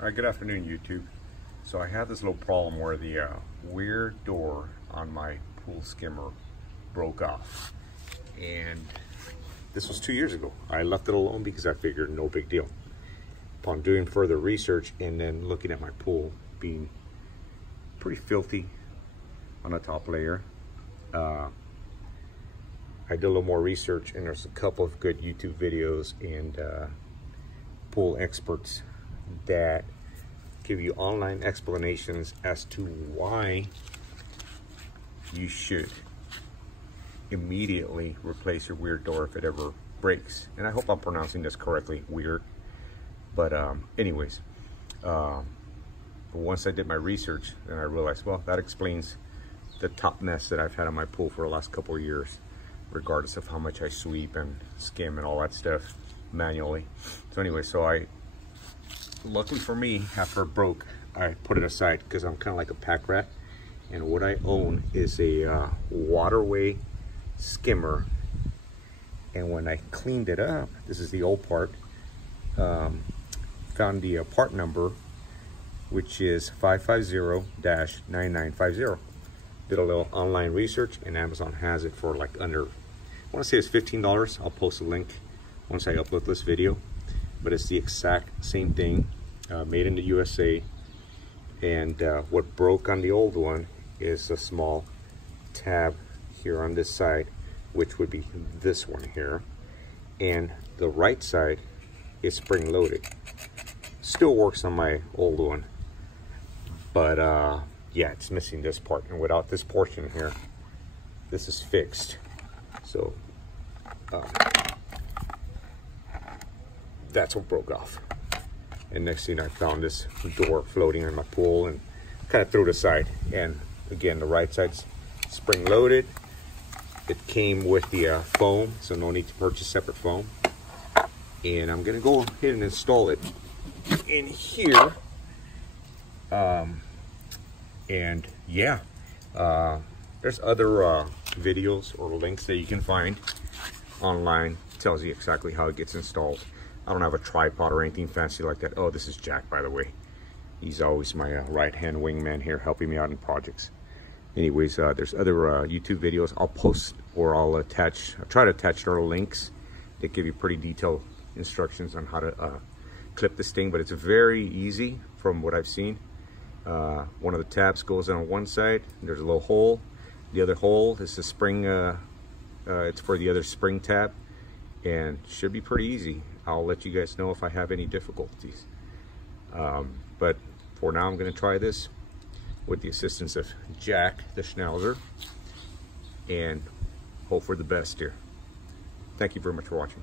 All right, good afternoon, YouTube. So I have this little problem where the Weir door on my pool skimmer broke off. And this was 2 years ago. I left it alone because I figured no big deal. Upon doing further research and then looking at my pool being pretty filthy on the top layer, I did a little more research, and there's a couple of good YouTube videos and pool experts that give you online explanations as to why you should immediately replace your Weir door if it ever breaks. And I hope I'm pronouncing this correctly, Weir. But anyways, once I did my research, then I realized, well, that explains the top mess that I've had on my pool for the last couple of years, regardless of how much I sweep and skim and all that stuff manually. So anyway, luckily for me, after it broke, I put it aside because I'm kind of like a pack rat. And what I own is a waterway skimmer. And when I cleaned it up, this is the old part, found the part number, which is 550-9950. Did a little online research, and Amazon has it for like under, I want to say it's $15. I'll post a link once I upload this video. But it's the exact same thing, made in the USA. And what broke on the old one is a small tab here on this side, which would be this one here. And the right side is spring loaded. Still works on my old one, but yeah, it's missing this part. And without this portion here, this is fixed. So that's what broke off. And next thing, I found this door floating in my pool and kind of threw it aside. And again, the right side's spring loaded. It came with the foam, so no need to purchase separate foam. And I'm gonna go ahead and install it in here. And yeah, there's other videos or links that you can find online. It tells you exactly how it gets installed. I don't have a tripod or anything fancy like that. Oh, this is Jack, by the way. He's always my right-hand wingman here, helping me out in projects. Anyways, there's other YouTube videos I'll post, or I'll try to attach their links that give you pretty detailed instructions on how to clip this thing. But it's very easy from what I've seen. One of the tabs goes on one side, and there's a little hole. The other hole is the spring, it's for the other spring tab, and should be pretty easy. I'll let you guys know if I have any difficulties. But for now, I'm going to try this with the assistance of Jack, the Schnauzer, and hope for the best here. Thank you very much for watching.